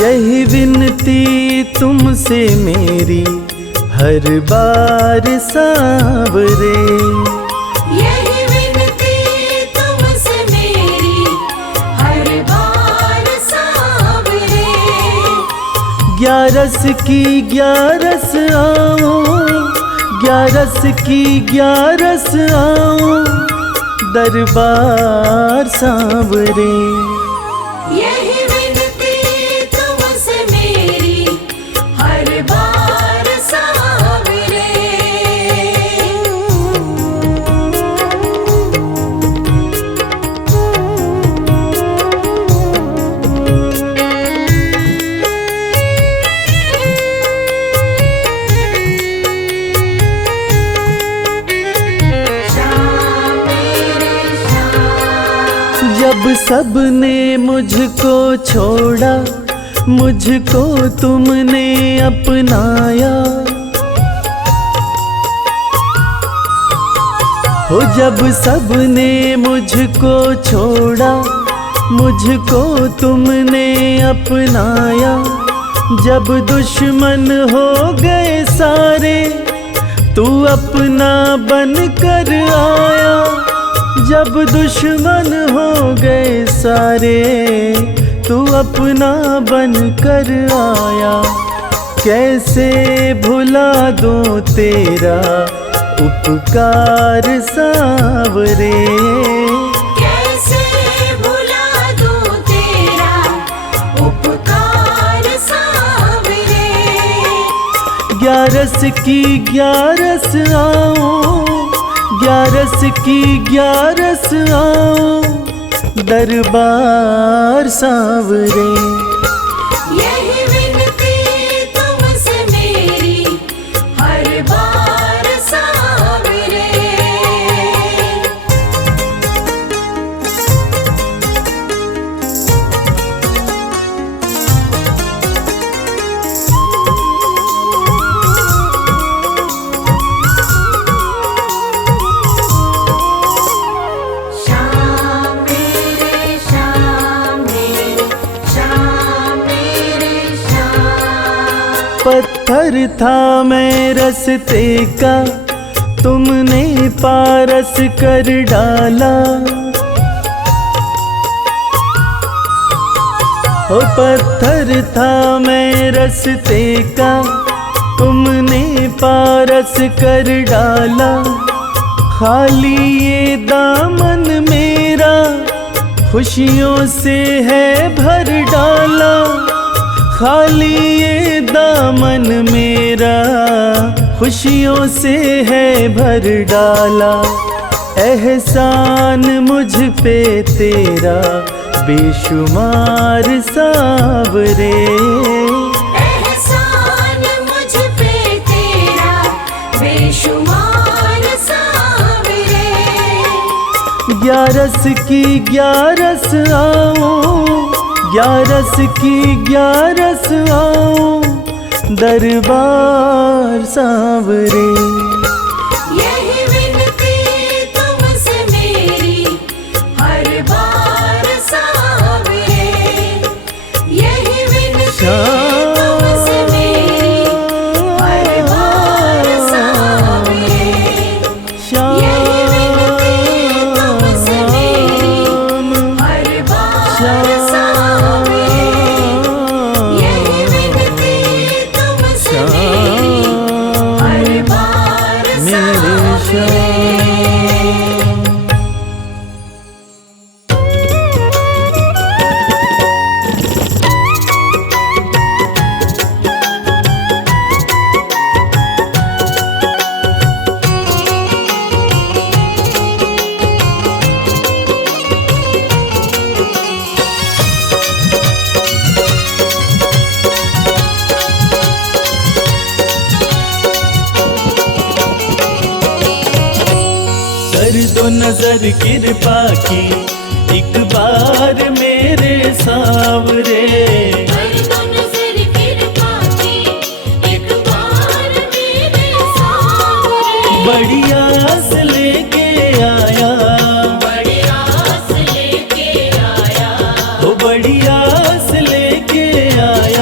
यही विनती तुमसे मेरी हर बार सांवरे, यही विनती तुमसे मेरी हर बार सांवरे। ग्यारस की ग्यारस आओ, ग्यारस की ग्यारस आओ, दरबार सांवरे। यही विनती तुमसे मेरी हर बार सांवरे। जब सबने मुझको छोड़ा, मुझको तुमने अपनाया। हो जब सबने मुझको छोड़ा, मुझको तुमने अपनाया। जब दुश्मन हो गए सारे, तू अपना बन कर आया। जब दुश्मन हो गए सारे, तू अपना बन कर आया। कैसे भुला दूं तेरा उपकार सांवरे, कैसे भुला दूं तेरा उपकार सांवरे। ग्यारस की ग्यारस आओ, ग्यारस की ग्यारस आओ, दरबार सांवरे। यही विनती तुमसे मेरी हर बार सांवरे। पत्थर था मैं रस्ते का, तुमने पारस कर डाला। ओ पत्थर था मैं रस्ते का, तुमने पारस कर डाला। खाली ये दामन मेरा खुशियों से है भर डाला। खाली ये दामन मेरा खुशियों से है भर डाला। एहसान मुझ पे तेरा बेशुमार सांवरे, एहसान मुझ पे तेरा बेशुमार सांवरे। ग्यारस की ग्यारस आओ, ग्यारस की ग्यारस आओ, दरबार सांवरे। यही विनती तुमसे मेरी हर बार सांवरे। यही विनती तुमसे मेरी हर बार सांवरे। यही विनती तुमसे मेरी हर बार सांवरे। यही विनती तुमसे मेरी हर बार सांवरे। कर दो नजर कृपा की एक बार मेरे सांवरे। कर दो नजर कृपा की एक बार मेरे सांवरे। बड़ी आस लेके आया, बड़ी आस लेके आया। वो बड़ी आस लेके आया।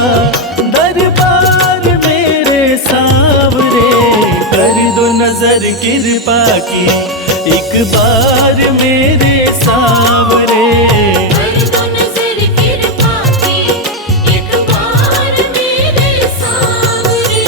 नजर कृपा की, एक बार मेरे सांवरे। कर दो नजर कृपा की, एक बार मेरे सांवरे।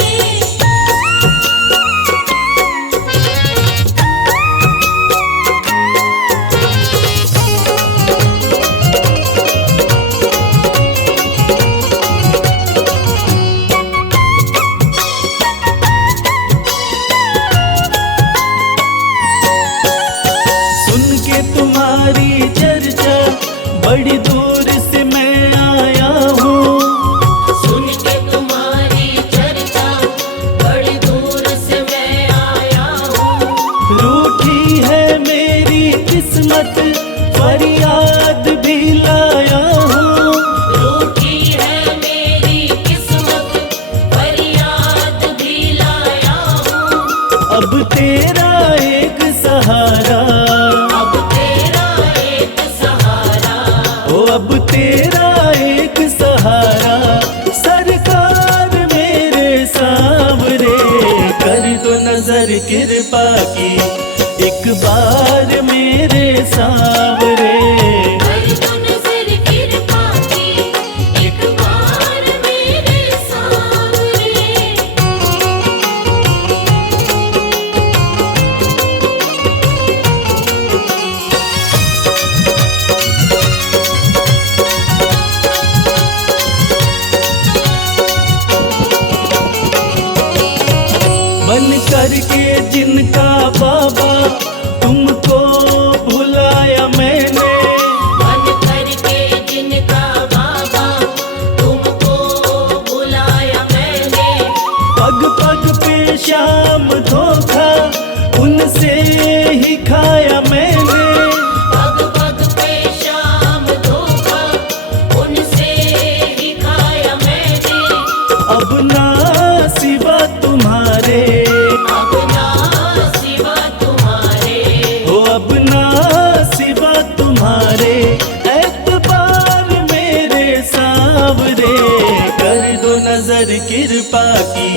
सुन के तुम्हारी चर्चा बड़ी दूर से मैं आया हूँ। सुन के तुम्हारी चर्चा बड़ी दूर से मैं आया हूँ। रूठी है मेरी किस्मत, फरियाद भी लाया हूँ। रूठी है मेरी किस्मत, फरियाद भी लाया हूँ। अब तेरा एक सहारा, अब तेरा एक सहारा, ओ अब तेरा एक सहारा, सरकार मेरे सांवरे। कर दो नजर कृपा की, एक बार मेरे सांवरे। कर दो नजर कृपा की, एक बार मेरे सांवरे। बन करके जिनका बाबा तुमको भुलाया मैंने। बन करके जिनका बाबा तुमको बुलाया मैंने। पग पग पे शाम धोखा उनसे ही खाया मैंने। पग पग पे शाम धोखा उनसे ही खाया मैंने। अब ना सिवा तुम्हारे, अब ना सिवा तुम्हारे, हो अब ना सिवा तुम्हारे, एतबार मेरे सांवरे। कर दो नजर कृपा की,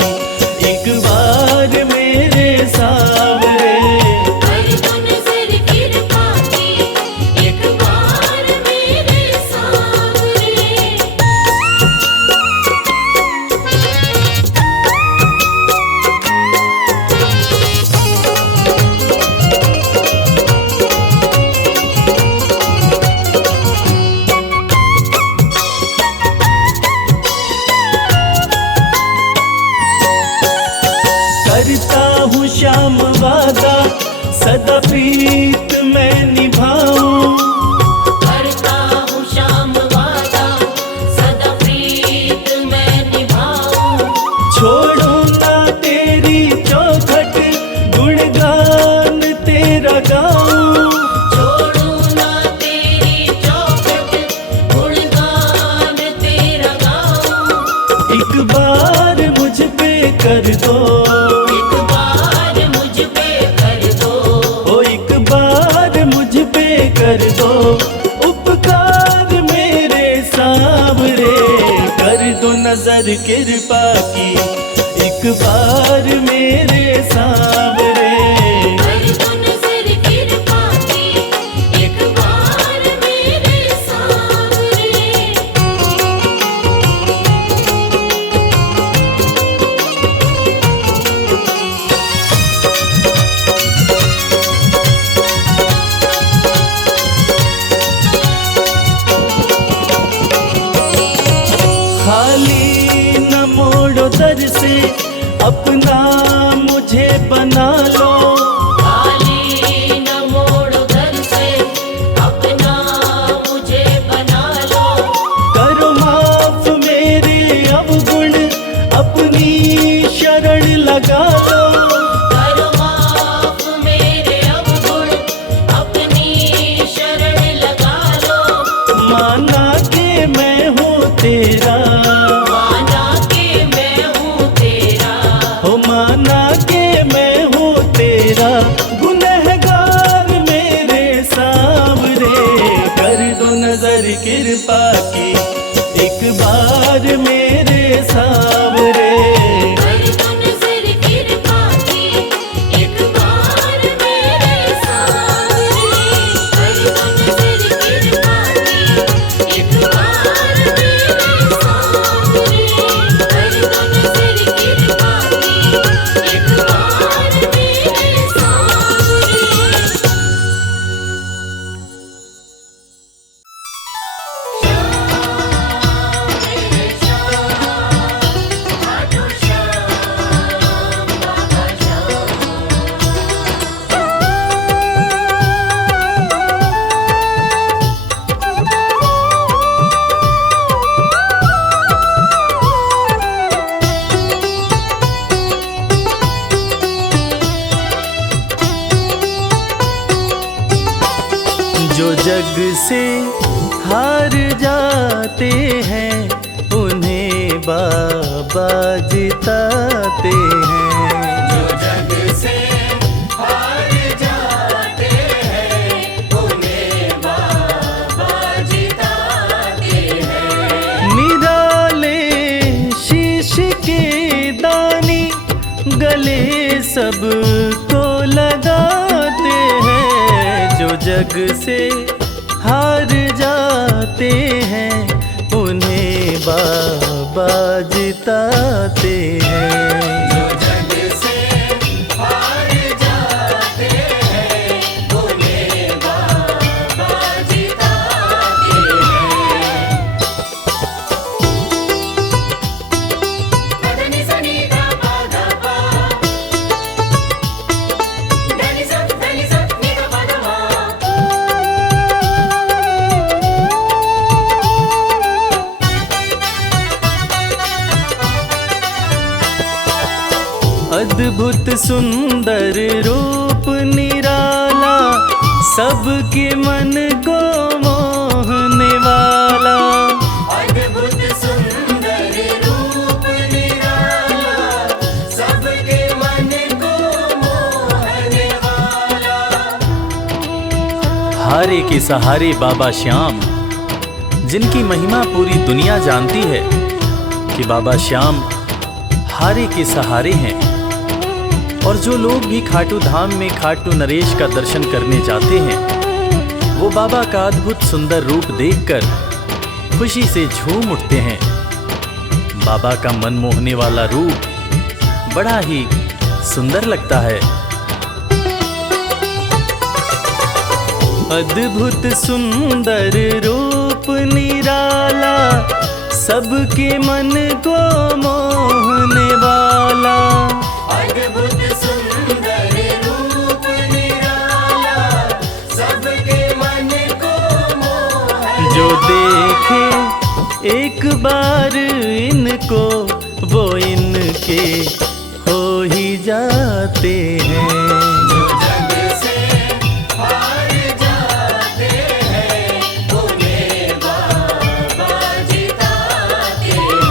एक बार मेरे सांवरे। कर दो नजर कृपा की, एक बार मेरे सांवरे। करता हूँ श्याम वादा, सदा प्रीत मैं निभाऊं। करता हूँ श्याम वादा, सदा प्रीत मैं निभाऊं। छोड़ो ना तेरी चौखट, गुणगान तेरा गाऊं। छोड़ू ना तेरी चौखट, गुणगान तेरा गाऊं। एक बार मुझ पे कर दो, एक बार मुझ पे कर दो। ओ एक बार मुझ पे कर दो उपकार मेरे सांवरे। कर दो नजर कृपा की, एक बार मेरे सांवरे। कर दो नजर कृपा की, एक बार मेरे सांवरे। खाली न मोड़ो दर से, अपना मुझे बना लो। खाली न मोड़ो दर से, अपना मुझे बना लो। करो माफ मेरे अवगुण, अपनी शरण लगा लो। करो माफ मेरे अवगुण, अपनी शरण लगा लो। माना कि मैं हूँ तेरा, माना कि मैं हूँ तेरा। हो माना कि मैं हूँ तेरा, गुनहगार मेरे सांवरे। कर दो नजर कृपा की, एक बार मेरे सांवरे। कर दो नजर कृपा की, एक बार जो जग से हार जाते हैं उन्हें बाबा जिताते हैं। जो जग से हार जाते हैं उन्हें बाबा जिताते हैं। निराले शीश के दानी गले सबको लगाते हैं। जो जग से हार जाते हैं उन्हें बाबा जिताते हैं। जो जग से हार जाते हैं उन्हें बाबा जिताते हैं। पदनि सनि धा पा धा पा, धनि सा नि धा पा धा मा। अद्भुत सुंदर रूप निराला सबके मन को मोहने वाला। अद्भुत सुंदर रूप निराला सबके मन को मोहने वाला। हारे के सहारे बाबा श्याम, जिनकी महिमा पूरी दुनिया जानती है कि बाबा श्याम हारे के सहारे हैं। और जो लोग भी खाटू धाम में खाटू नरेश का दर्शन करने जाते हैं वो बाबा का अद्भुत सुंदर रूप देखकर खुशी से झूम उठते हैं। बाबा का मन मोहने वाला रूप बड़ा ही सुंदर लगता है। अद्भुत सुंदर रूप निराला सबके मन को मोहने वाला। अद्भुत सुंदर रूप निराला सबके मन को मोहने। जो देखे एक बार इनको वो इनके हो ही जाते हैं। जो जग से हार जाते हैं उन्हें बाबा जिताते हैं।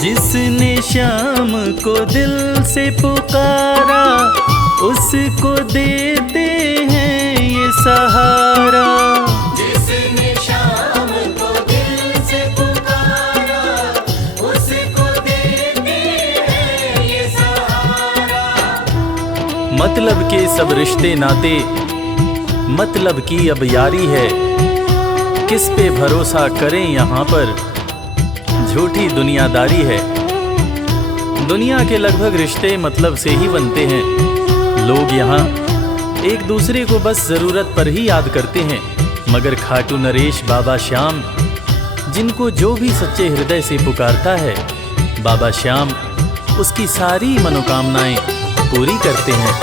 जिसने श्याम को दिल से पुकारा उसको देते हैं ये सहारा। जिसने शाम को दिल से पुकारा उसको देते हैं ये सहारा। मतलब के सब रिश्ते नाते मतलब की अब यारी है। किस पे भरोसा करें यहाँ पर झूठी दुनियादारी है। दुनिया के लगभग रिश्ते मतलब से ही बनते हैं। लोग यहाँ एक दूसरे को बस जरूरत पर ही याद करते हैं, मगर खाटू नरेश बाबा श्याम जिनको जो भी सच्चे हृदय से पुकारता है बाबा श्याम उसकी सारी मनोकामनाएं पूरी करते हैं।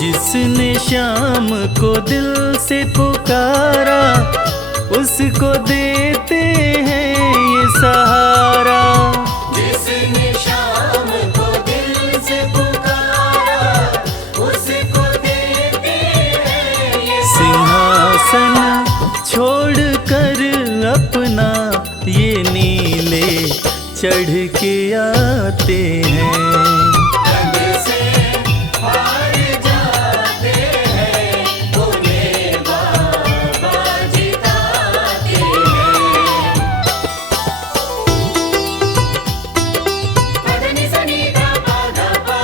जिसने श्याम को दिल से पुकारा उसको देते हैं ये सहारा। जिसने शाम को दिल से पुकारा उसको देते हैं ये सिंहासन छोड़कर अपना ये नीले चढ़ के आते हैं। जग से हार जाते हैं उन्हें बाबा जिताते हैं। पदनि सनि धा पा धा पा,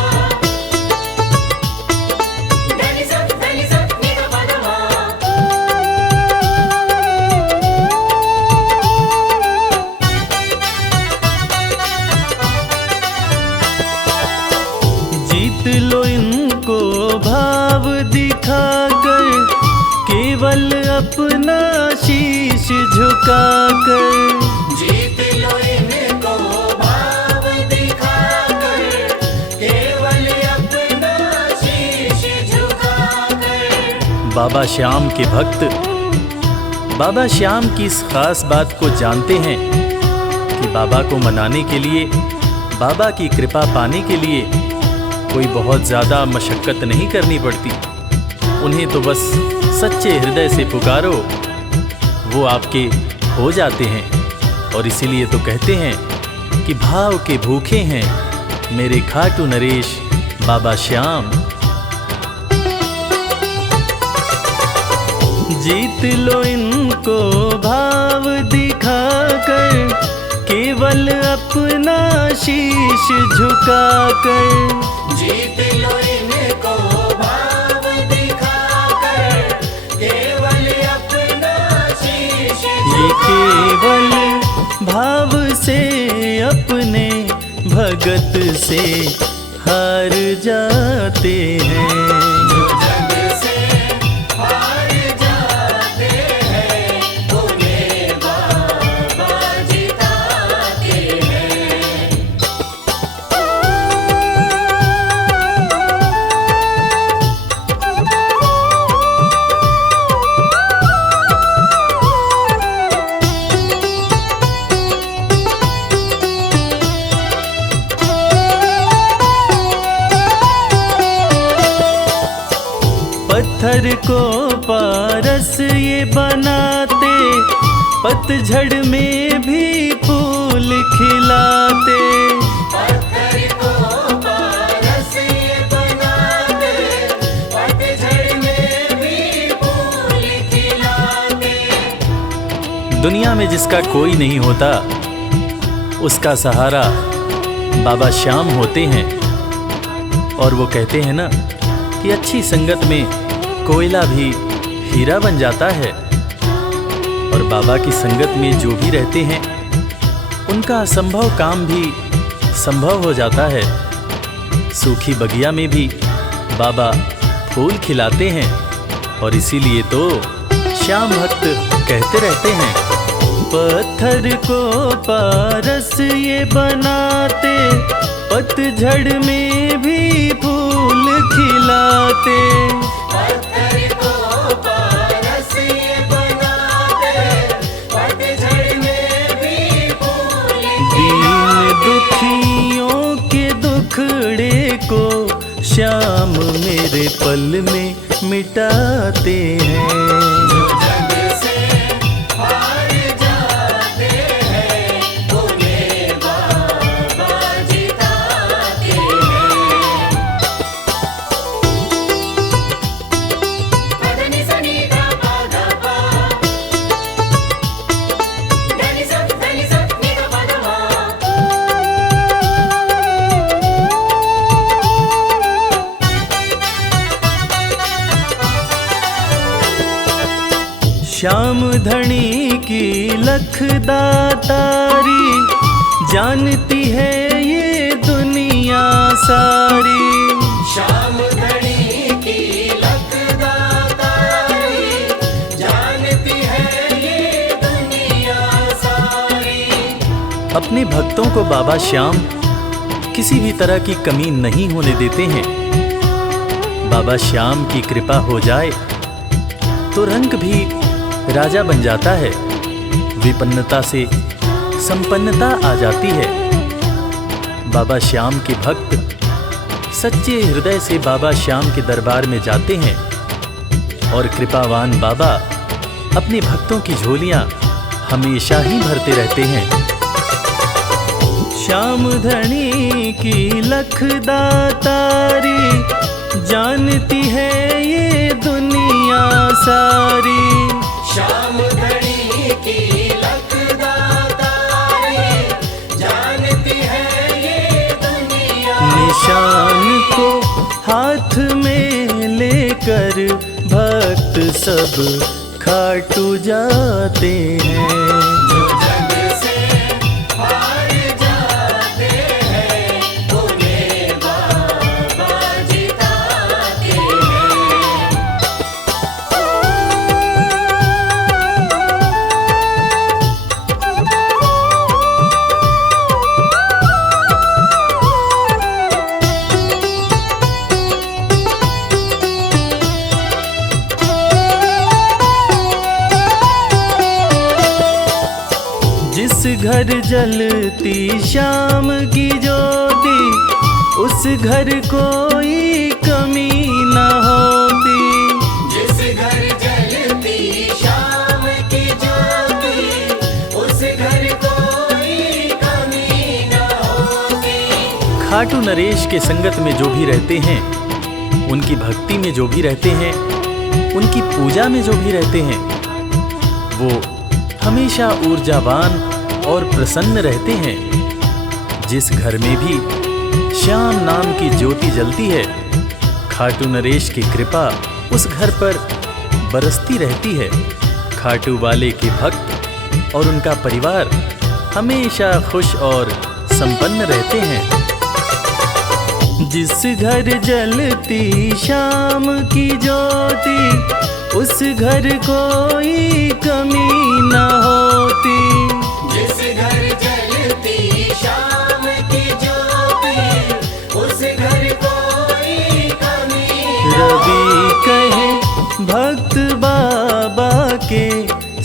धनि सा नि धा पा धा मा। जीत लो इनको भाव दिखाकर केवल अपना शीश झुकाकर। जीत लो इनको भाव दिखाकर केवल बाबा श्याम के भक्त बाबा श्याम की इस खास बात को जानते हैं कि बाबा को मनाने के लिए, बाबा की कृपा पाने के लिए कोई बहुत ज़्यादा मशक्क़त नहीं करनी पड़ती। उन्हें तो बस सच्चे हृदय से पुकारो, वो आपके हो जाते हैं। और इसीलिए तो कहते हैं कि भाव के भूखे हैं मेरे खाटू नरेश बाबा श्याम। जीत लो इनको भाव दिखाकर, केवल अपना शीश झुकाकर। जीत लो इनको भाव दिखाकर, केवल अपना शीश ये केवल भाव से अपने भगत से हार जाते हैं। जो जग से हार जाते हैं, उन्हें बाबा जिताते हैं। पत्थर को पारस ये बनाते, पतझड़ में भी फूल खिलाते। पत्थर को पारस ये बनाते, पतझड़ में भी फूल खिलाते। दुनिया में जिसका कोई नहीं होता, उसका सहारा बाबा श्याम होते हैं। और वो कहते हैं ना कि अच्छी संगत में कोयला भी हीरा बन जाता है। और बाबा की संगत में जो भी रहते हैं, उनका असंभव काम भी संभव हो जाता है। सूखी बगिया में भी बाबा फूल खिलाते हैं। और इसीलिए तो श्याम भक्त कहते रहते हैं, पत्थर को पारस ये बनाते, पतझड़ में भी फूल खिलाते। पत्थर को पारस ये बनाते, पतझड़ में भी फूल दीन दुखियों के दुखड़े को श्याम मेरे पल में मिटाते हैं। जो जग से हार जाते हैं, उन्हें बाबा जिताते हैं। पदनि सनि धा पा धा पा, धनि सा नि धा पा धा मा। श्याम धनी की लखदातारी, जानती है ये दुनिया सारी। श्याम धनी की लखदातारी, जानती है ये दुनिया सारी। अपने भक्तों को बाबा श्याम किसी भी तरह की कमी नहीं होने देते हैं। बाबा श्याम की कृपा हो जाए तो रंग भी राजा बन जाता है। विपन्नता से संपन्नता आ जाती है। बाबा श्याम के भक्त सच्चे हृदय से बाबा श्याम के दरबार में जाते हैं। और कृपावान बाबा अपने भक्तों की झोलियां हमेशा ही भरते रहते हैं। श्याम धनी की लखदातारी, जानती है ये दुनिया सारी। श्याम धनी की लखदातारी, जानती है ये दुनिया। निशान को हाथ में लेकर भक्त सब खाटू जाते हैं। जो जग से हार जाते हैं, उन्हें बाबा जिताते हैं। घर जलती शाम की ज्योति, उस घर कोई कमी न होती। जिस घर जलती शाम की ज्योति, उस घर कोई कमी न होती। खाटू नरेश के संगत में जो भी रहते हैं, उनकी भक्ति में जो भी रहते हैं, उनकी पूजा में जो भी रहते हैं, वो हमेशा ऊर्जावान और प्रसन्न रहते हैं। जिस घर में भी श्याम नाम की ज्योति जलती है, खाटू नरेश की कृपा उस घर पर बरसती रहती है। खाटू वाले के भक्त और उनका परिवार हमेशा खुश और संपन्न रहते हैं। जिस घर जलती शाम की ज्योति, उस घर कोई कमी न होती। जिस घर जलती शाम की ज्योति, उस घर कोई कमी न रवि कहे भक्त बाबा के,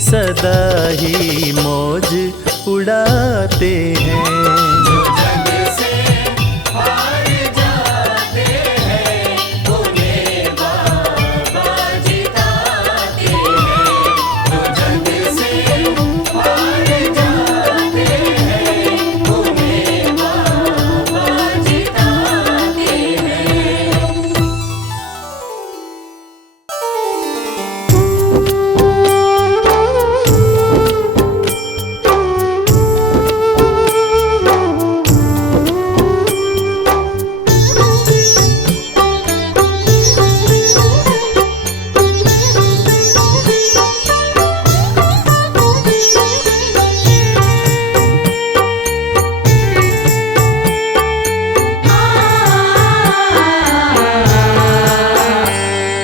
सदा ही मौज उड़ाते हैं। जो जग से हार जाते हैं, उन्हें बाबा जिताते हैं। जो जग से हार जाते हैं, उन्हें बाबा जिताते हैं।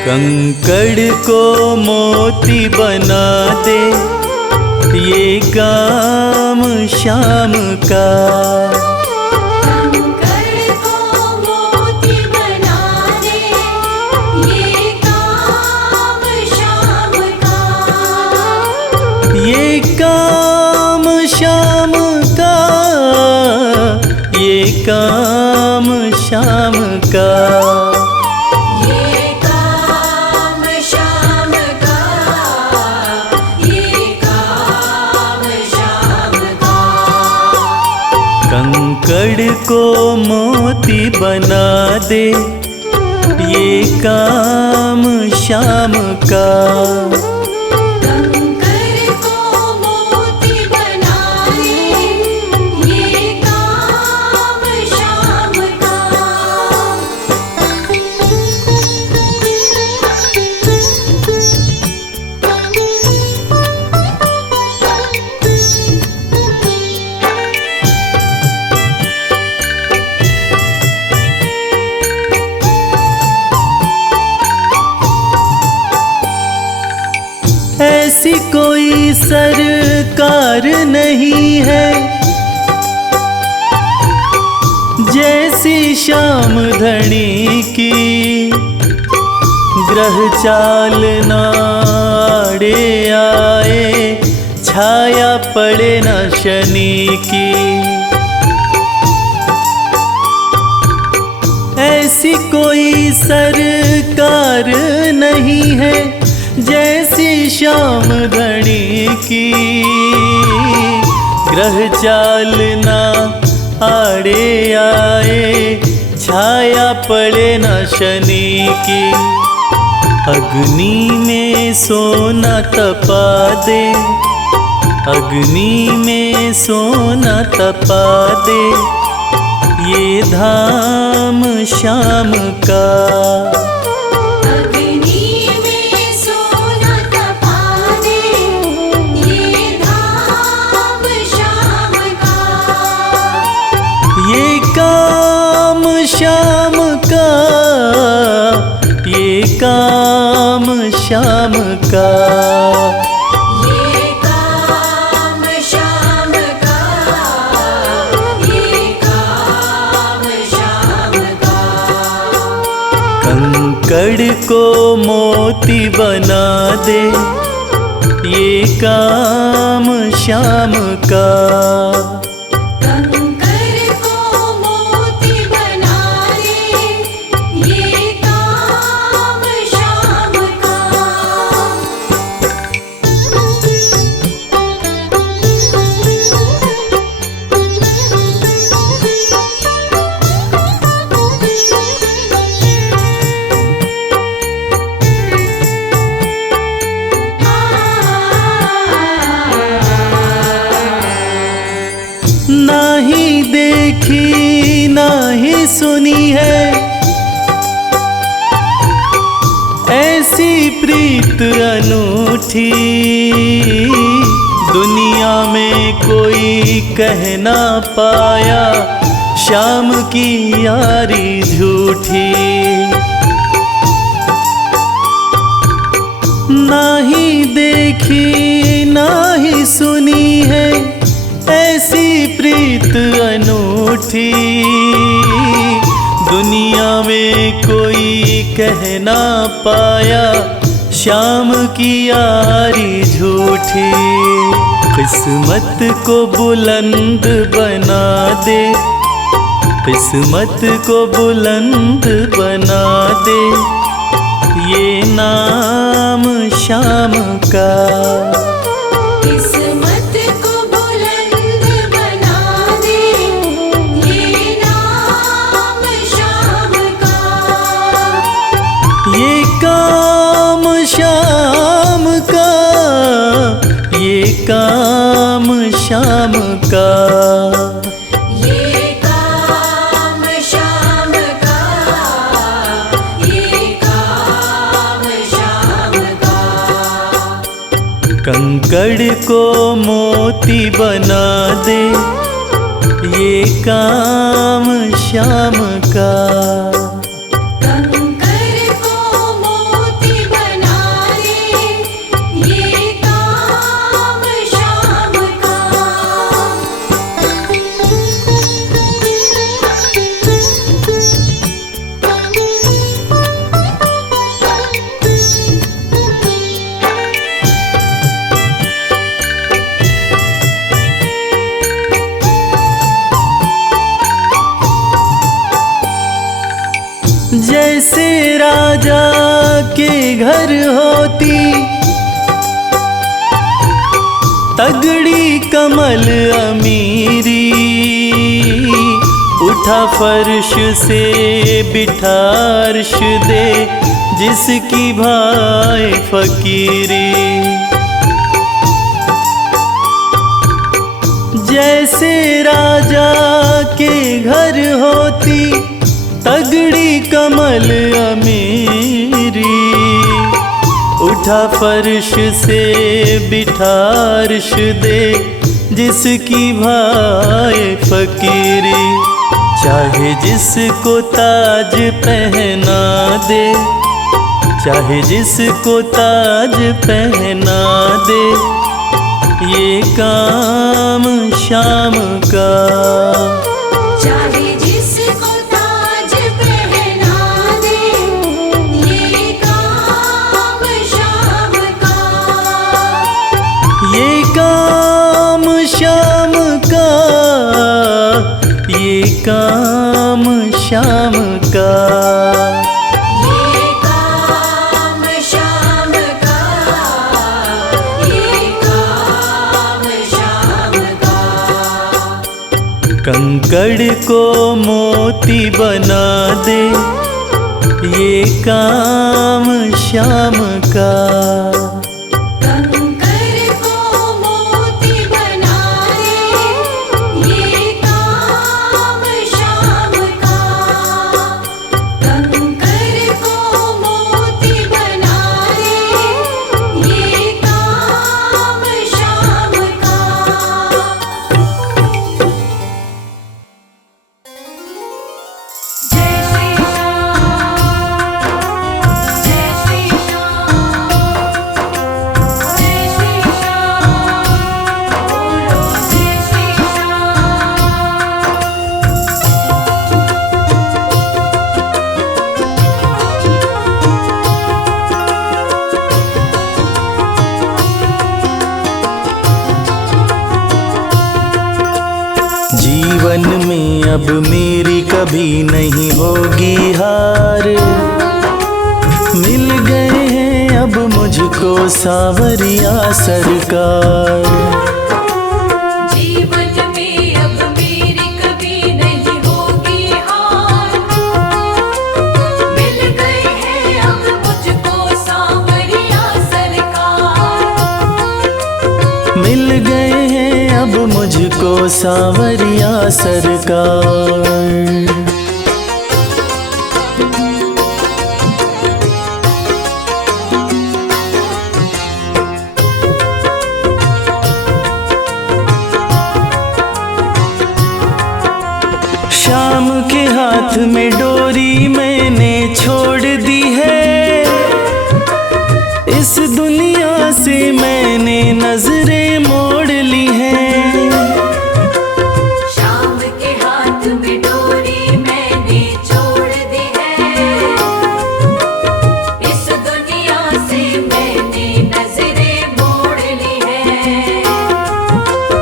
कंकड़ को मोती बना दे, ये काम शाम का। कंकड़ को मोती बना दे, ये काम शाम का। ये काम शाम का, ये काम शाम का। ये काम शाम का, ये काम शाम का। कंकड़ को मोती बना दे, ये काम शाम का। कंकड़ को मोती बना दे, ये काम शाम का। ऐसी कोई सरकार नहीं है, जैसी श्याम धनी की। ग्रह चाल नाड़े आए, छाया पड़े न शनि की। ऐसी कोई सरकार नहीं है, जैसी श्याम धनी की। ग्रह चाल ना आड़े आए, छाया पड़े न शनि की। अग्नि में सोना तपा दे, अग्नि में सोना तपा दे, ये धाम श्याम का। अग्नि में सोना तपा दे, ये धाम श्याम का। ये काम श्याम का, ये काम श्याम का। ये काम श्याम का, ये काम श्याम का। कंकड़ को मोती बना दे, ये काम श्याम का। कंकर को मोती बना दे, ये काम श्याम का। नाही देखी नाही सुनी है ऐसी प्रीत अनूठी, दुनिया में कोई कह ना पाया श्याम की यारी झूठी। नाही देखी नाही सुनी है ऐसी प्रीत अनूठी, दुनिया में कोई कह ना पाया श्याम की यारी झूठी। किस्मत को बुलंद बना दे, किस्मत को बुलंद बना दे, ये नाम श्याम का। किस्मत को बुलंद बना दे, ये नाम श्याम का। ये काम श्याम का, ये काम श्याम का। ये काम श्याम का, ये काम श्याम का। कंकड़ को मोती बना दे, ये काम श्याम का। कंकर को मोती बना दे, ये काम श्याम का। जैसे राजा के घर होती तगड़ी कमल अमीरी, उठा फर्श से बिठा अर्श दे जिसकी भाई फकीरी। जैसे राजा के घर होती तगड़ी कमल अमीरी, उठा फर्श से बिठा अर्श दे जिसकी भाई फकीरी। चाहे जिसको ताज पहना दे, चाहे जिसको ताज पहना दे, ये काम श्याम का। चाहे जिसको ताज पहना दे, ये काम श्याम का। ये काम श्याम का, ये काम श्याम का। ये काम श्याम का, ये काम श्याम का। कंकड़ को मोती बना दे, ये काम श्याम का। कंकर को मोती बना दे, ये काम श्याम का। कंकर को मोती बना दे, ये काम श्याम का। जय श्री राम, जय श्री राम। अब मेरी कभी नहीं होगी हार। मिल गए हैं अब मुझको सावरिया सरकार। जीवन में अब मेरी कभी नहीं होगी हार। मिल गए हैं अब मुझको सावरिया सरकार। मिल गए हैं अब मुझको सावरिया सरकार। शाम के हाथ में डोरी मैंने छोड़ दी है। इस दुनिया से मैंने नजरें मोड़ ली हैं। शाम के हाथ में डोरी मैंने छोड़ दी है। इस दुनिया से मैंने नजरें मोड़ ली है।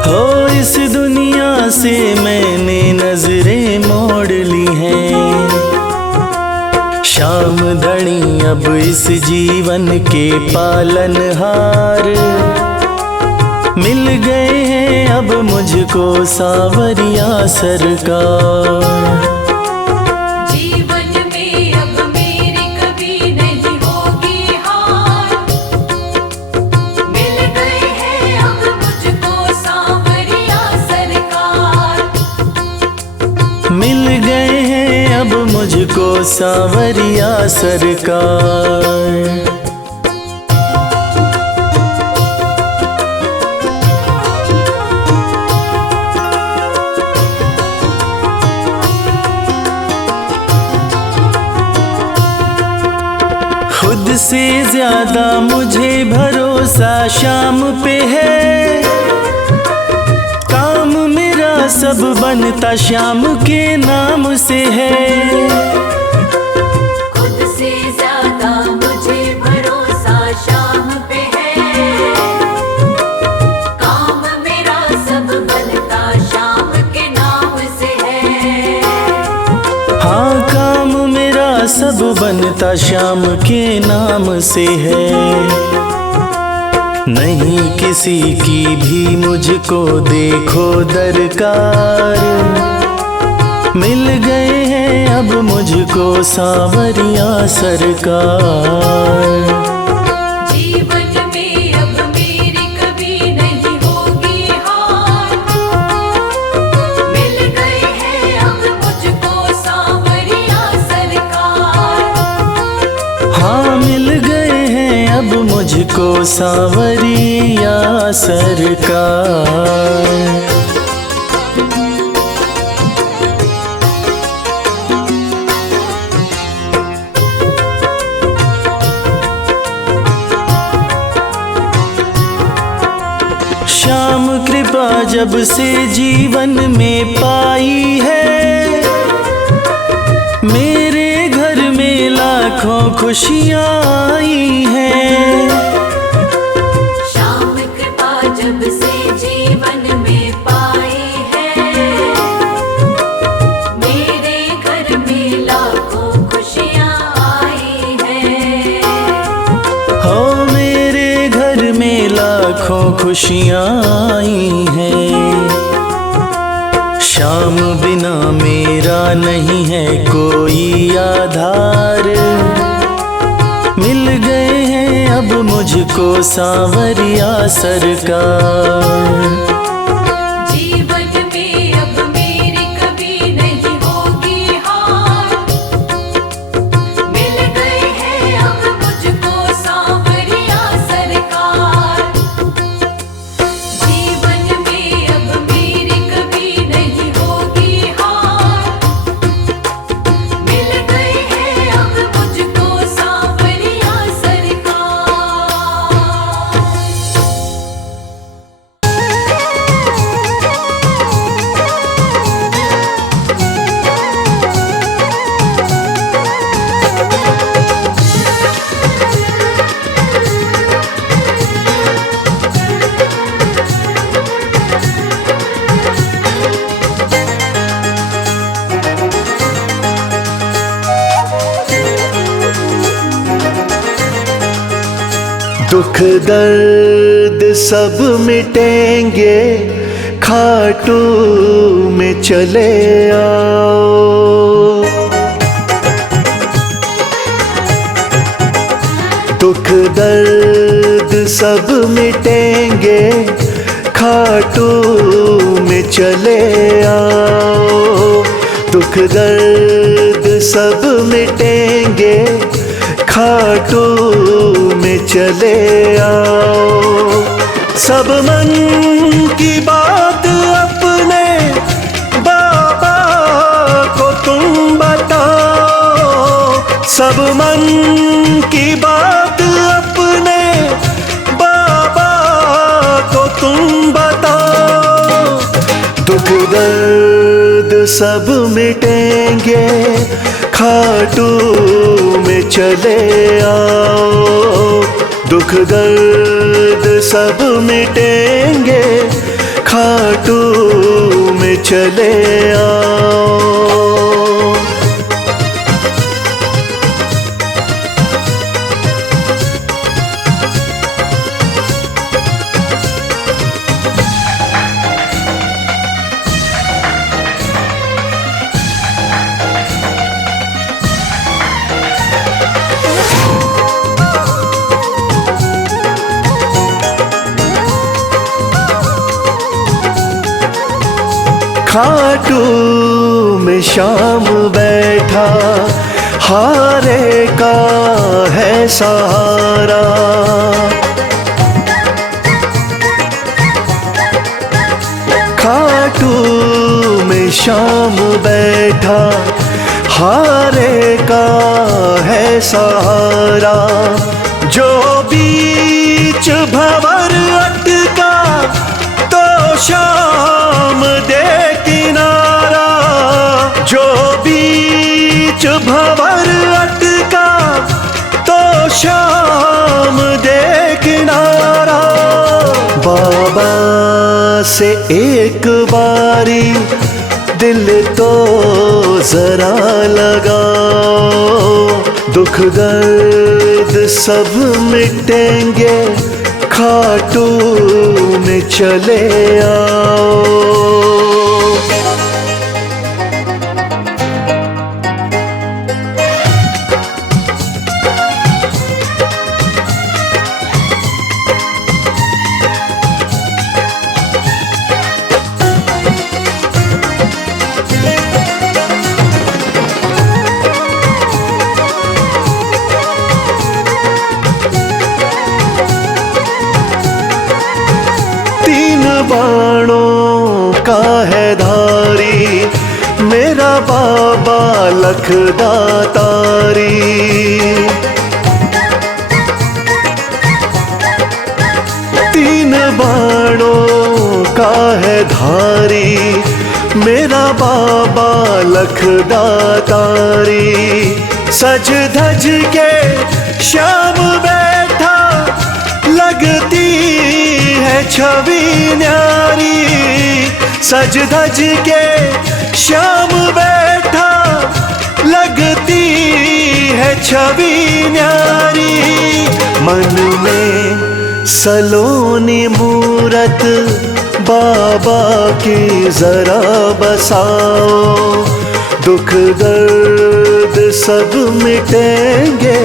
हो इस दुनिया से मैंने नजरें मोड़ ली हैं। शाम धनी अब इस जीवन के पालनहार। मिल गए हैं अब मुझको सावरिया सरकार। जीवन में अब मेरी कभी नहीं होगी हार। मिल गए हैं अब मुझको सावरिया सरकार। मिल गए हैं अब मुझको सावरिया सरकार। खुद से ज्यादा मुझे भरोसा शाम पे है। काम मेरा सब बनता शाम के नाम से है। खुद से ज्यादा मुझे भरोसा शाम पे है। काम मेरा सब बनता शाम के नाम से है। हाँ काम मेरा सब बनता शाम के नाम से है। नहीं किसी की भी मुझको देखो दरकार। मिल गए हैं अब मुझको सावरिया सरकार। जीवन में अब मेरी कभी नहीं होगी हार। मिल गए हैं अब मुझको सावरिया सरकार। हाँ मिल गए हैं अब मुझको सावरिया सरकार। श्याम कृपा जब से जीवन में पाई है। मेरे घर में लाखों खुशियाँ आई हैं। श्याम कृपा जब से जीवन में पाई है। मेरे घर में लाखों खुशियाँ आई हैं। हो मेरे घर में लाखों खुशियाँ आई हैं। शाम बिना मेरा नहीं है कोई आधार। मिल गए हैं अब मुझको सावरिया सरकार। जीवन में अब मेरी कभी नहीं होगी हार। मिल गए हैं अब मुझको सावरिया सरकार। जीवन में अब मेरी कभी नहीं होगी हार। मिल गए हैं अब मुझको सावरिया सरकार। दुख दर्द सब मिटेंगे, खाटू में चले आओ। दुख दर्द सब मिटेंगे, खाटू में चले आओ। दुख दर्द सब मिटेंगे, खाटू में चले आओ। सब मन की बात अपने बाबा को तुम बताओ। सब मन की बात अपने बाबा को तुम बताओ। दुख दर्द सब मिटेंगे, खाटू में चले आओ। दुख दर्द सब मिटेंगे, खाटू में चले आओ। खाटू में शाम बैठा, हारे का है सहारा। खाटू में शाम बैठा, हारे का है सहारा। जो बीच भंवर अटका, तो शाम दे किनारा। जो बीच भंवर अटका, तो शाम दे किनारा। बाबा से एक बारी दिल तो जरा लगाओ। दुख दर्द सब मिटेंगे, खाटू में चले आओ। बाणों का है धारी, मेरा बाबा लखदातारी। तीन बाणों का है धारी, मेरा बाबा लखदातारी। सज धज के श्याम बैठा, लगती है छवि न्यारी। सज धज के श्याम बैठा, लगती है छवि न्यारी। मन में सलोनी मूरत बाबा की जरा बसाओ। दुख दर्द सब मिटेंगे,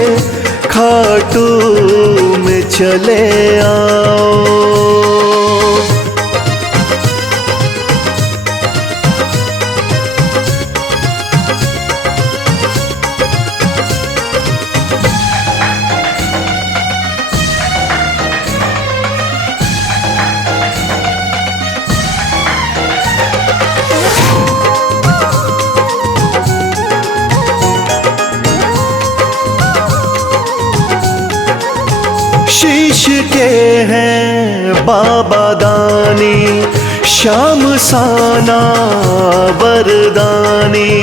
खाटू में चले आओ। शीश के हैं बाबा दानी, श्याम साना वरदानी।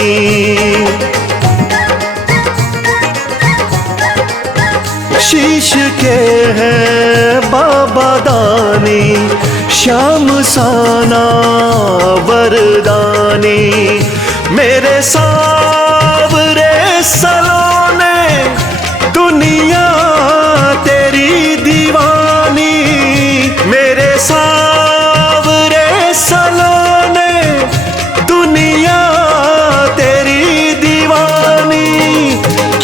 शीश के हैं बाबा दानी, श्याम साना वरदानी। मेरे सावरे सलोने, दुनिया तेरी दीवानी।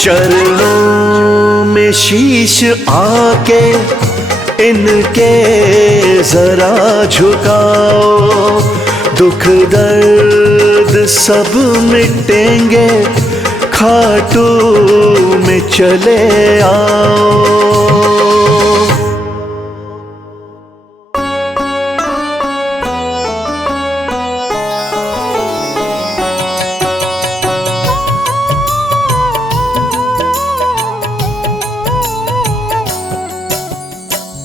चरणों में शीश आके इनके जरा झुकाओ, दुख दर्द सब मिटेंगे, खाटू में चले आओ।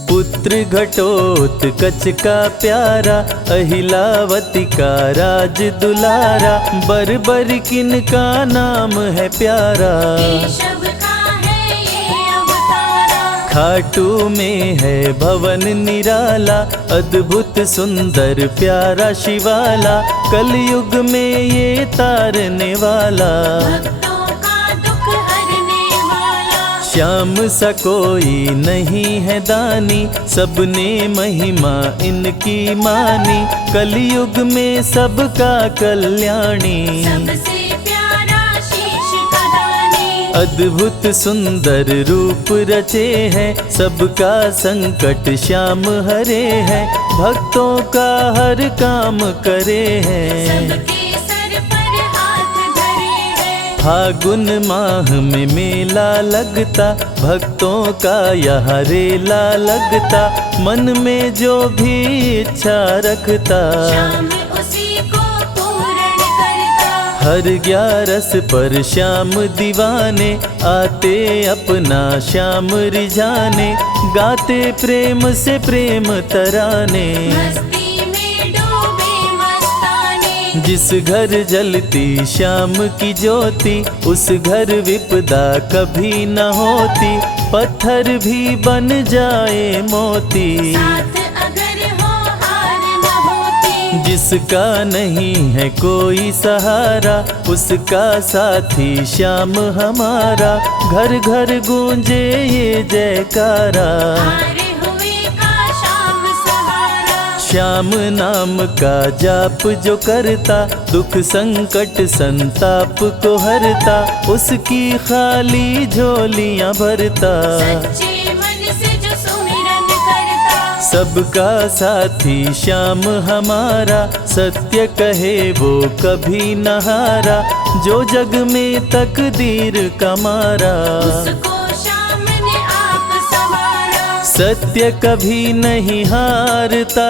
पुत्र घटोत्कच का प्यारा, अहिलावती का राज दुलारा, बर किन का नाम है प्यारा। केशव का है ये अवतारा, खाटू में है भवन निराला, अद्भुत सुंदर प्यारा शिवाला, कलयुग में ये तारने वाला। भक्तों का दुख हरने वाला, श्याम सा कोई नहीं है दानी, सबने महिमा इनकी मानी, कलयुग में सबका कल्याणी। सबसे प्यारा शीश का दानी, अद्भुत सुंदर रूप रचे हैं, सबका संकट श्याम हरे हैं, भक्तों का हर काम करे हैं। सबके सर पर हाथ धरे हैं। फागुन माह में मेला लगता, भक्तों का यहाँ रेला लगता, मन में जो भी इच्छा रखता, श्याम उसी को पूर्ण करता। हर 11 पर श्याम दीवाने, आते अपना श्याम रिझाने, गाते प्रेम से प्रेम तराने। मस्ती में डूबे मस्ताने, जिस घर जलती श्याम की ज्योति, उस घर विपदा कभी न होती, पत्थर भी बन जाए मोती। साथ अगर हो हार न होती, जिसका नहीं है कोई सहारा, उसका साथी श्याम हमारा, घर घर गूंजे ये जयकारा। हारे हुए का श्याम सहारा, श्याम नाम का जाप जो करता, दुख संकट संताप को हरता, उसकी खाली झोलियां भरता। सच्चे मन से जो सुमिरन करता, सबका साथी श्याम हमारा, सत्य कहे वो कभी न हारा, जो जग में तकदीर का मारा। उसको श्याम ने आप संवारा। सत्य कभी नहीं हारता,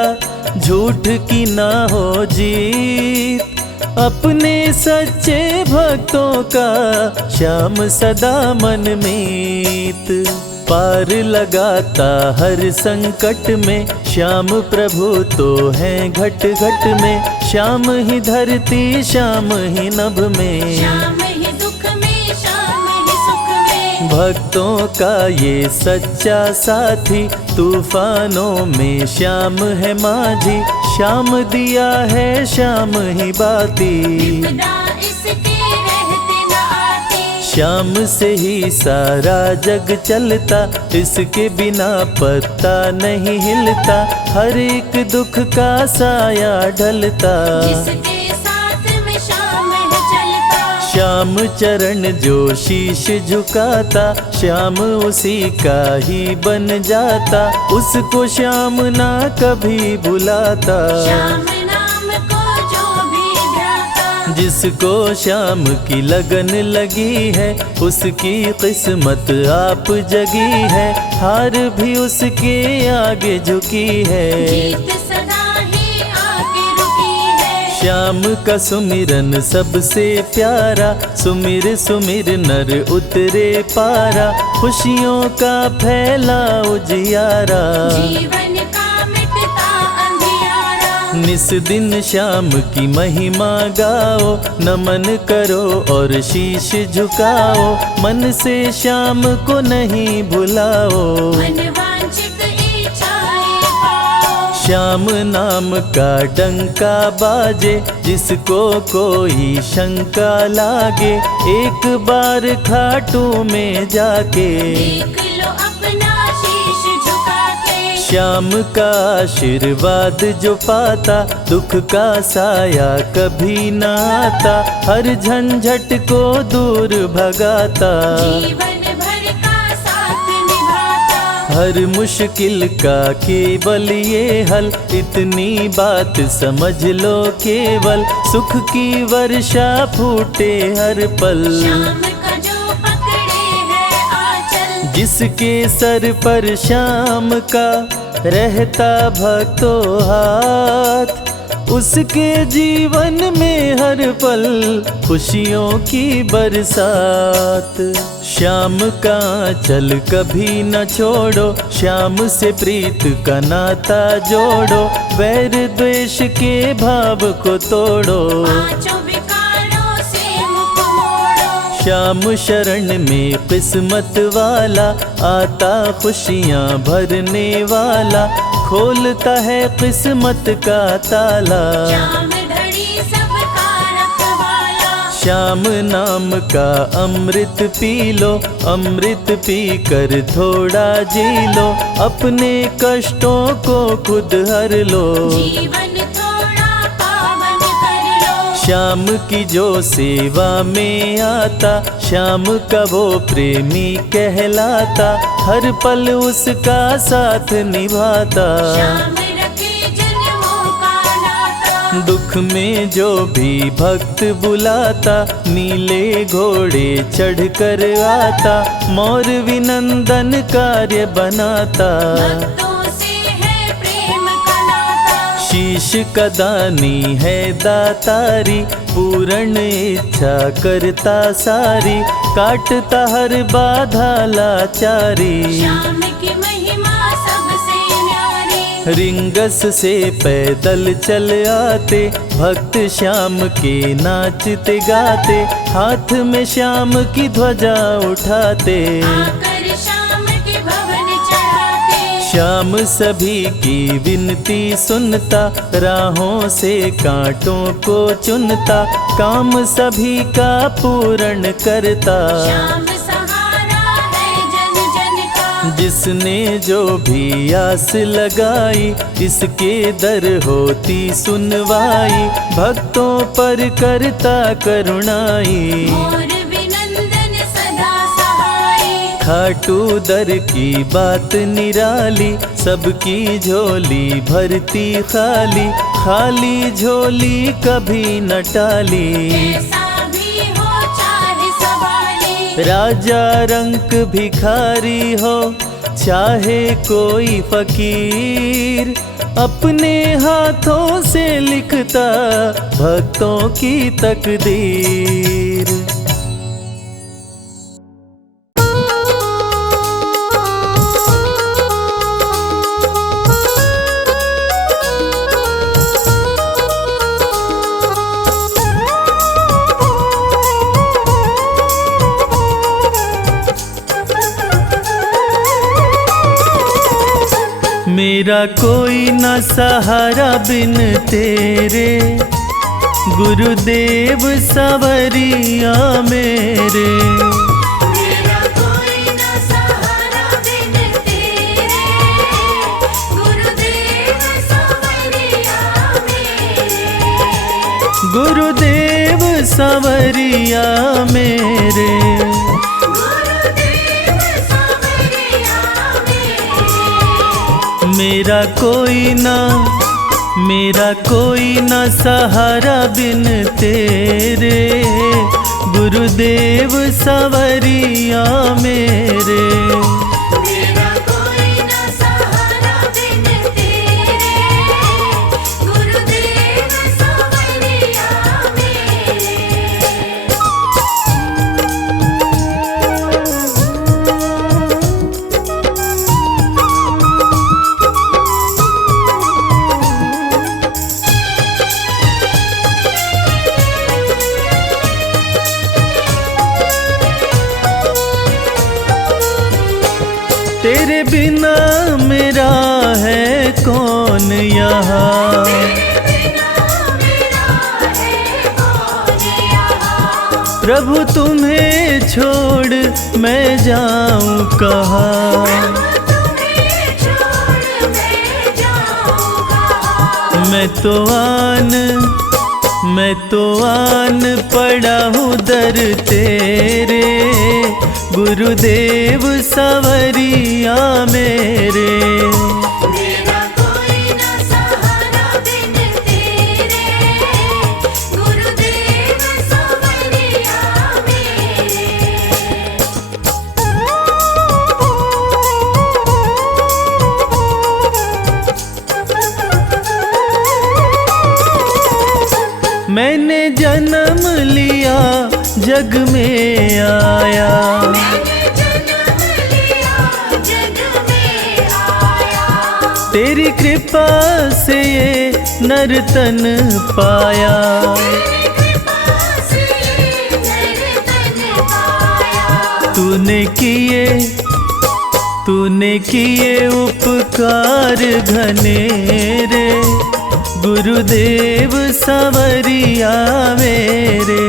झूठ की ना हो जीत, अपने सच्चे भक्तों का श्याम सदा मन मीत। पार लगाता हर संकट में, श्याम प्रभु तो हैं घट घट में, श्याम ही धरती श्याम ही नभ में, श्याम ही दुख में श्याम ही सुख में। भक्तों का ये सच्चा साथी, तूफानों में श्याम है माझी, श्याम दिया है श्याम ही बाती। विपदा इसके रहते न आती, श्याम से ही सारा जग चलता, इसके बिना पत्ता नहीं हिलता, हर एक दुख का साया ढलता। जिसके साथ में श्याम है चलता, श्याम चरण जो शीश झुकाता, श्याम उसी का ही बन जाता, उसको श्याम ना कभी भुलाता। श्याम नाम को जो भी ध्याता, जिसको श्याम की लगन लगी है, उसकी किस्मत आप जगी है, हार भी उसके आगे झुकी है। जीत सदा ही आगे रुकी है। श्याम का सुमिरन सबसे प्यारा, सुमिर सुमिर नर उतरे पारा, खुशियों का फैला उजियारा। जीवन का मिटता अंधियारा, निस दिन श्याम की महिमा गाओ, नमन करो और शीश झुकाओ, मन से श्याम को नहीं भुलाओ। मन वांछित इच्छाएं पाओ, श्याम नाम का डंका बाजे, जिसको कोई शंका लागे, एक बार खाटू में जाके देख लो अपना शीश झुका के। श्याम का आशीर्वाद जो पाता, दुख का साया कभी न आता, हर झंझट को दूर भगाता, जीवन भर का साथ निभाता, हर मुश्किल का केवल ये हल, इतनी बात समझ लो केवल, सुख की वर्षा फूटे हर पल। श्याम का जो पकड़े है आंचल, जिसके सर पर श्याम का रहता भक्तों हाथ, उसके जीवन में हर पल खुशियों की बरसात। श्याम का आंचल कभी न छोड़ो, श्याम से प्रीत का नाता जोड़ो, वैर द्वेष के भाव को तोड़ो, पांचों विकारों से मुख मोड़ो। श्याम शरण में किस्मत वाला, आता खुशियाँ भरने वाला, खोलता है किस्मत का ताला। श्याम धड़ी सबका रखवाला, श्याम नाम का अमृत पी लो, अमृत पी कर थोड़ा जी लो, अपने कष्टों को खुद हर लो, जीवन थोड़ा पावन कर लो। श्याम की जो सेवा में आता, श्याम का वो प्रेमी कहलाता, हर पल उसका साथ निभाता, श्याम रखे जन्मों का नाता, दुख में जो भी भक्त बुलाता, नीले घोड़े चढ़ कर आता, मोर विनंदन कार्य बनाता, भक्तों से है प्रेम का नाता, शीश का दानी है दातारी, पूर्ण इच्छा करता सारी, काटता हर बाधा लाचारी, श्याम की महिमा सबसे न्यारी, रिंगस से पैदल चल आते, भक्त श्याम के नाचते गाते, हाथ में श्याम की ध्वजा उठाते, आकर श्याम के भवन चढ़ाते, श्याम सभी की विनती सुनता, राहों से कांटों को चुनता, काम सभी का पूर्ण करता, श्याम सहारा है जन जन का, जिसने जो भी आस लगाई, इसके दर होती सुनवाई, भक्तों पर करता करुणाई, और विनंदन सदा सहाय। खाटू दर की बात निराली, सबकी झोली भरती खाली, खाली झोली कभी न टाली, कैसा भी हो चाहे सवाली, राजा रंक भिखारी हो चाहे कोई फकीर, अपने हाथों से लिखता भक्तों की तकदीर। मेरा कोई न सहारा बिन तेरे, गुरुदेव सवरिया मेरे, मेरा कोई न सहारा बिन तेरे, गुरुदेव सवरिया मेरे, गुरुदेव सवरिया मेरे, गुरुदेव सवरिया मेरे, मेरा कोई न सहारा बिन तेरे, गुरुदेव सवरिया मेरे, मेरा कोई न सहारा बिन तेरे, गुरुदेव सवरिया मेरे। तेरे बिना मेरा है कौन यहाँ, प्रभु तुम्हें छोड़ मैं जाऊं कहाँ, मैं तो आन पड़ा हूँ दर तेरे, गुरुदेव सवरिया मेरे। मेरा कोई ना सहारा बिन तेरे, गुरुदेव सवरिया मेरे। मैंने जन्म लिया जग में आया, मैंने जन्म लिया जग में आया, तेरी कृपा से ये नर्तन पाया। तेरी कृपा से नर्तन पाया। तूने किए उपकार घनेरे, गुरुदेव सवरिया मेरे।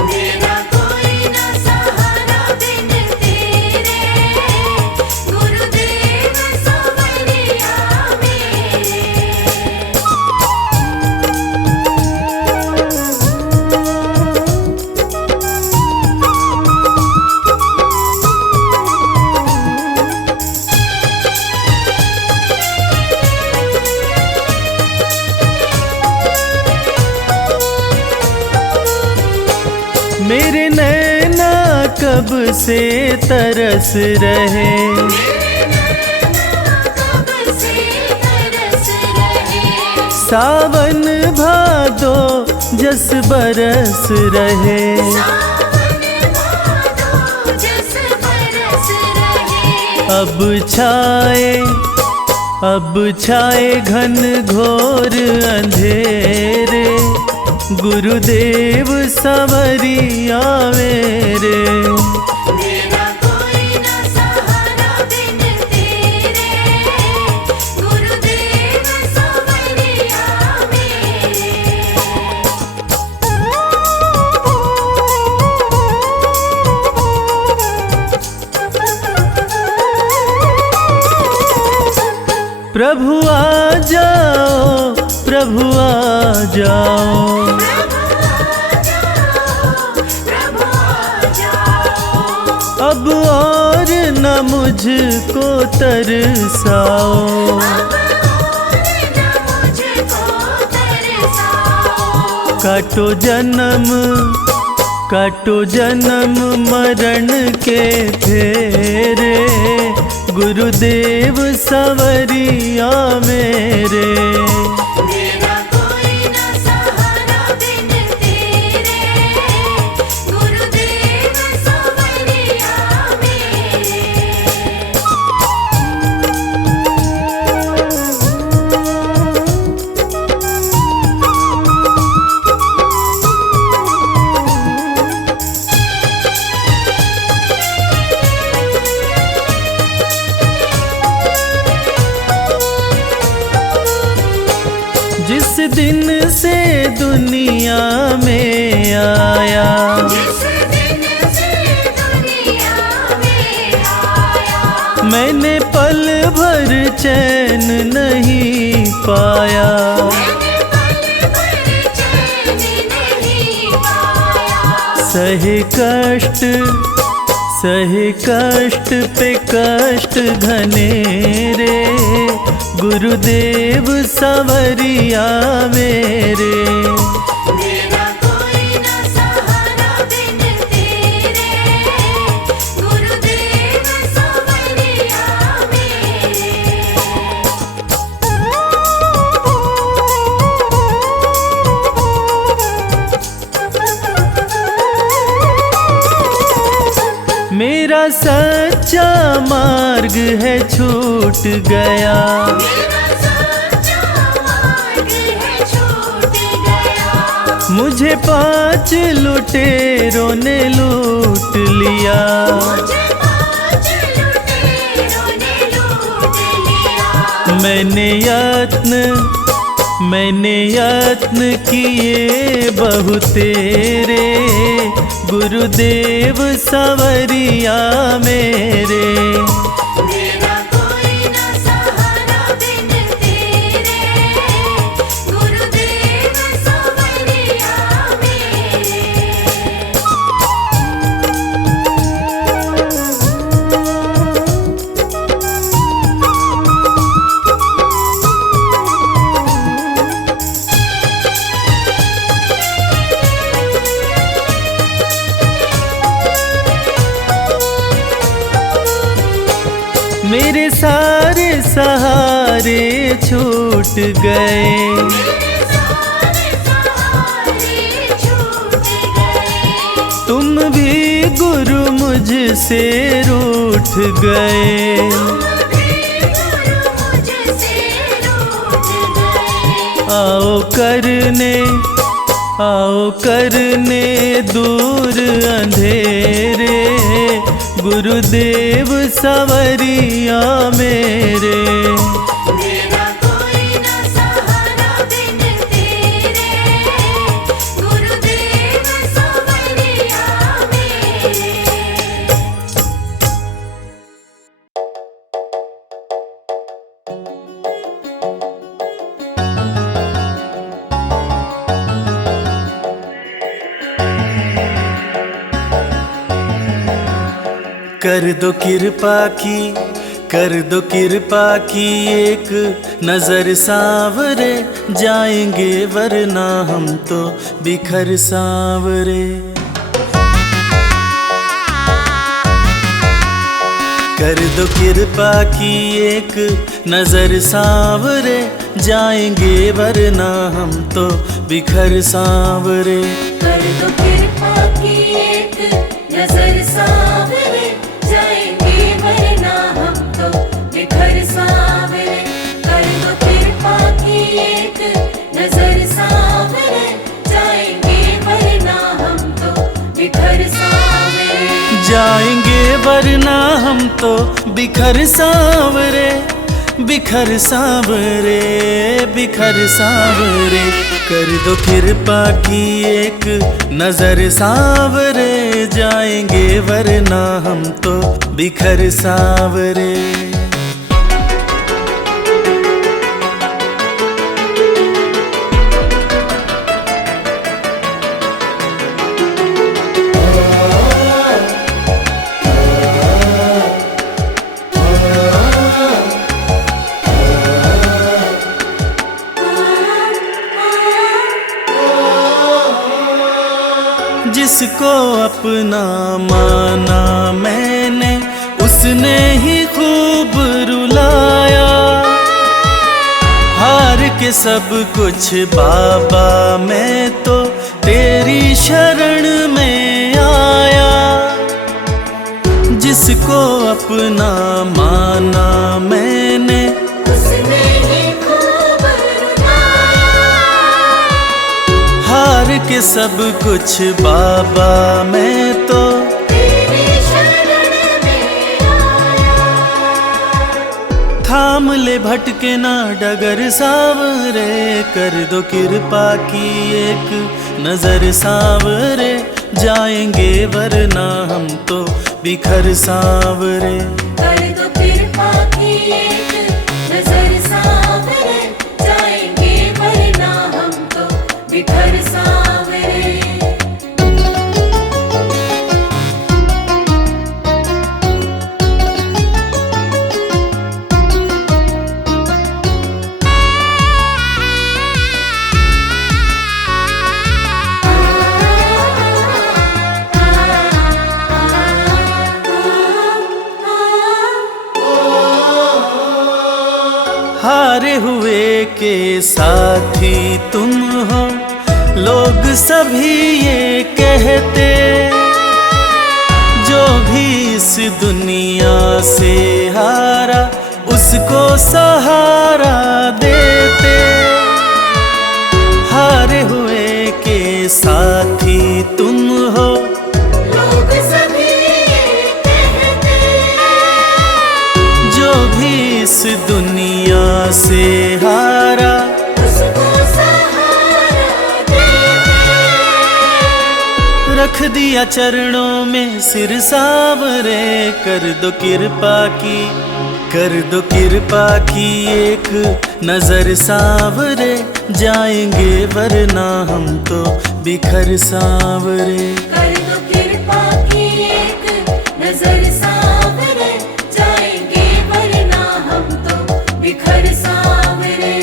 मेरा कोई ना सहारा बिन तेरे, गुरुदेव सवरिया मेरे। मेरे नैना कब से तरस रहे, मेरे नैना कब से तरस रहे, सावन भादो जस बरस रहे। सावन भादो जस बरस रहे। अब छाए घन घोर अंधेरे, गुरुदेव सवरिया मेरे। मेरा कोई ना सहारा बिन तेरे, गुरुदेव सवरिया मेरे। प्रभु आ जाओ, प्रभु आ जाओ, प्रभु आ जाओ, अब और न मुझको तरसाओ। अब और न मुझको तरसाओ। काटो जन्म मरण के फेरे, गुरुदेव सवरिया मेरे। मेरा कोई ना सहारा बिन तेरे, गुरुदेव सवरिया मेरे। जिस दिन से दुनिया में आया, जिस दिन से दुनिया में आया, मैंने पल भर चैन नहीं पाया। मैंने पल भर चैन नहीं पाया। सहे कष्ट पे कष्ट घनेरे, गुरुदेव सवरिया मेरे। मेरा कोई ना सहारा बिन तेरे, गुरुदेव सवरिया मेरे। मेरा सच्चा मार्ग है छूट गया, मेरा सच्चा मार्ग है छूट गया। मुझे 5 लुटेरों ने लूट लिया। मुझे 5 लुटेरों ने लूट लिया। मैंने यत्न किए बहु तेरे, गुरुदेव सवरिया मेरे। मेरा कोई ना सहारा बिन तेरे, मेरे सारे सहारे छूट गए। मेरे सारे सहारे छूट गए। तुम भी गुरु मुझसे रूठ गए। तुम भी गुरु मुझसे रूठ गए। आओ करने दूर अंधेरे, गुरुदेव सवरिया मेरे। मेरा कोई ना सहारा बिन तेरे, गुरुदेव सवरिया मेरे। कर दो कृपा की एक नजर सांवरे, जाएंगे वरना हम तो बिखर सांवरे। कर दो कृपा की एक नजर सांवरे, जाएंगे वरना हम तो बिखर सांवरे। कर दो कृपा की एक नजर सांवरे, जाएंगे वरना हम तो बिखर सांवरे। कर दो कृपा की एक नजर सांवरे, जाएंगे वरना हम तो बिखर सांवरे। जाएंगे वरना हम तो बिखर सांवरे, बिखर सांवरे, बिखर सांवरे। कर दो कृपा की एक नजर सांवरे, जाएंगे वरना हम तो बिखर सांवरे। जिसको अपना माना मैंने, उसने ही खूब रुलाया। हार के सब कुछ बाबा मैं तो तेरी शरण में आया। जिसको अपना माना मैंने, उसने ही खूब रुलाया। हार के सब कुछ बाबा मैं तो तेरी शरण में आया। थाम ले भटके ना डगर सांवरे, कर दो कृपा की एक नजर सांवरे, जाएंगे वरना हम तो बिखर सांवरे। कर दो कृपा की एक नजर सांवरे, जाएंगे वरना हम तो बिखर सांवरे। हारे हुए के साथी तुम हो, लोग सभी ये कहते। जो भी इस दुनिया से हारा, उसको सहारा देते। हारे हुए के साथी तुम हो, लोग सभी ये कहते। जो भी इस दुनिया से हारा, उसको सहारा देते। रख दिया चरणों में सिर सांवरे। कर दो कृपा की, कर दो कृपा की एक नजर सांवरे, जाएंगे वरना हम तो बिखर सांवरे। कर दो कृपा की एक नजर सांवरे, जाएंगे वरना हम तो बिखर सांवरे।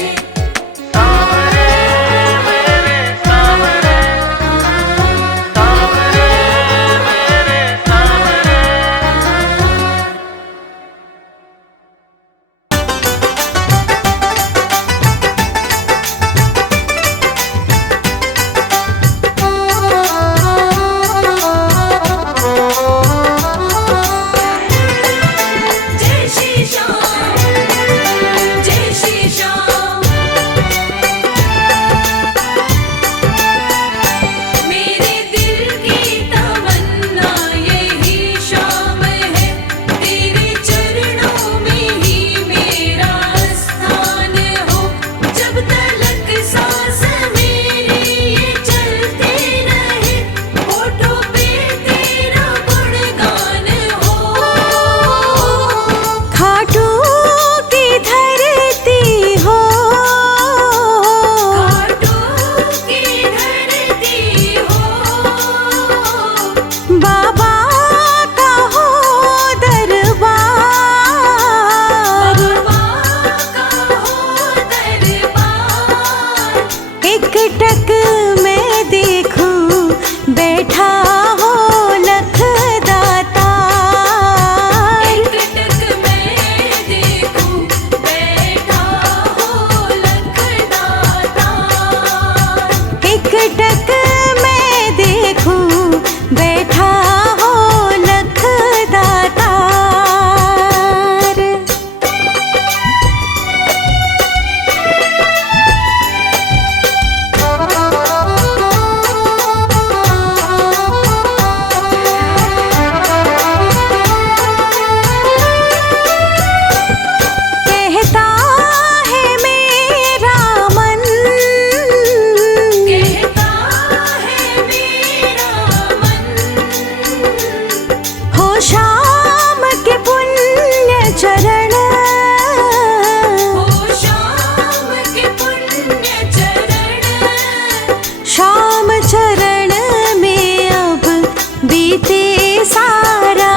बीते सारा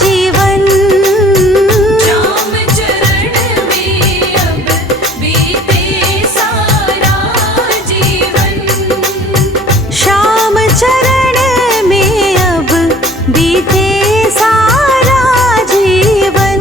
जीवन। श्याम चरण में अब बीते सारा जीवन। श्याम चरण में अब बीते सारा जीवन।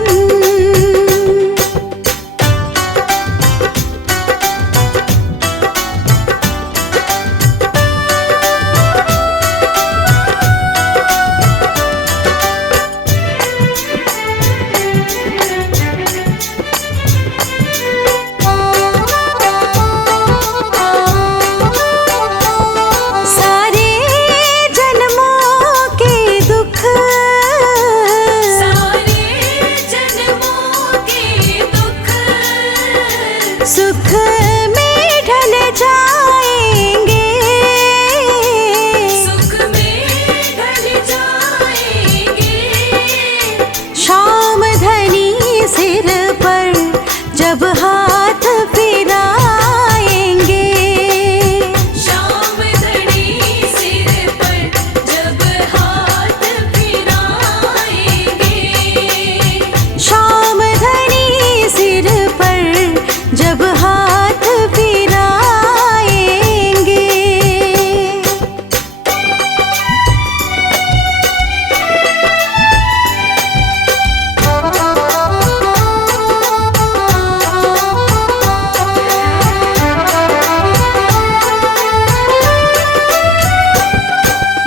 सारे जन्मों के दुख सारे जन्मों के दुख सुख में ढल जाएंगे। सुख में ढल जाएंगे। श्याम धनी सिर पर जब हाथ फिराएंगे। श्याम धनी सिर पर जब हाथ फिराएंगे। श्याम धनी सिर पर जब हाथ फिराएंगे।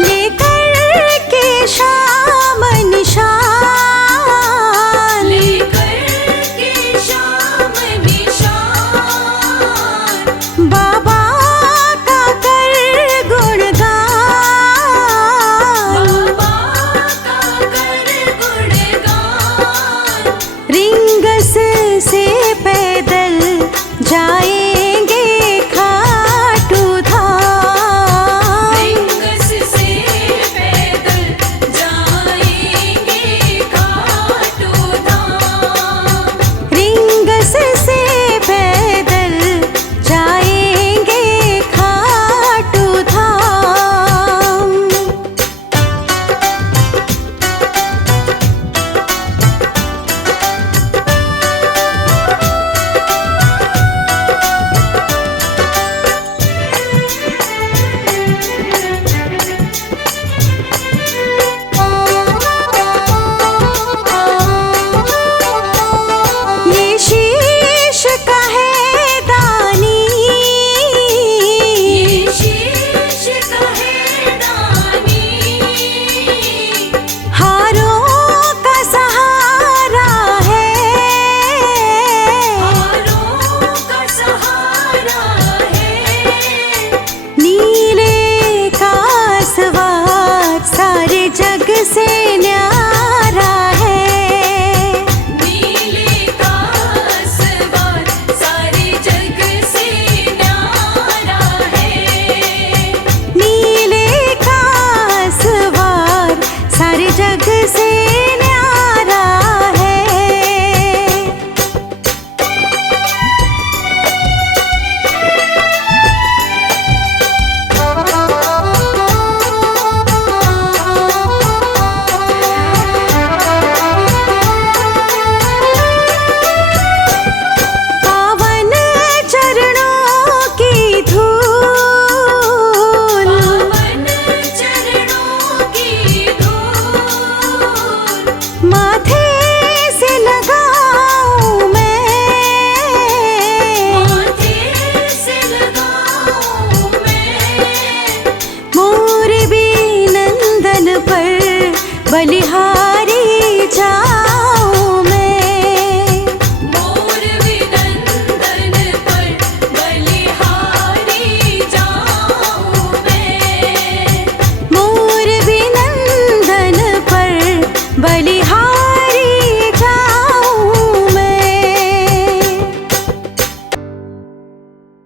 लेकर के श्याम निशान लेकर के श्याम निशान। बाबा का कर गुणगान। बाबा का कर गुणगान। रिंगस से पैदल जाएंगे खाटू धाम। रिंगस से पैदल जाएंगे खाटू धाम। रिंगस से पैदल जाएंगे खाटू धाम। ये शीश का है दानी। ये शीश का है दानी। हारों का सहारा है। हारों का सहारा है। नीले का सवार सारे जग से न्यारा है। नीले का सवार सारे जग से न्यारा है। नीले का सवार सारे जग से न्यारा है। पावन चरणों की धूल पावन चरणों की धूल माथे से लगाऊं मैं। माथे से लगाऊं मैं। मोर भी नंदन पर बलिहारी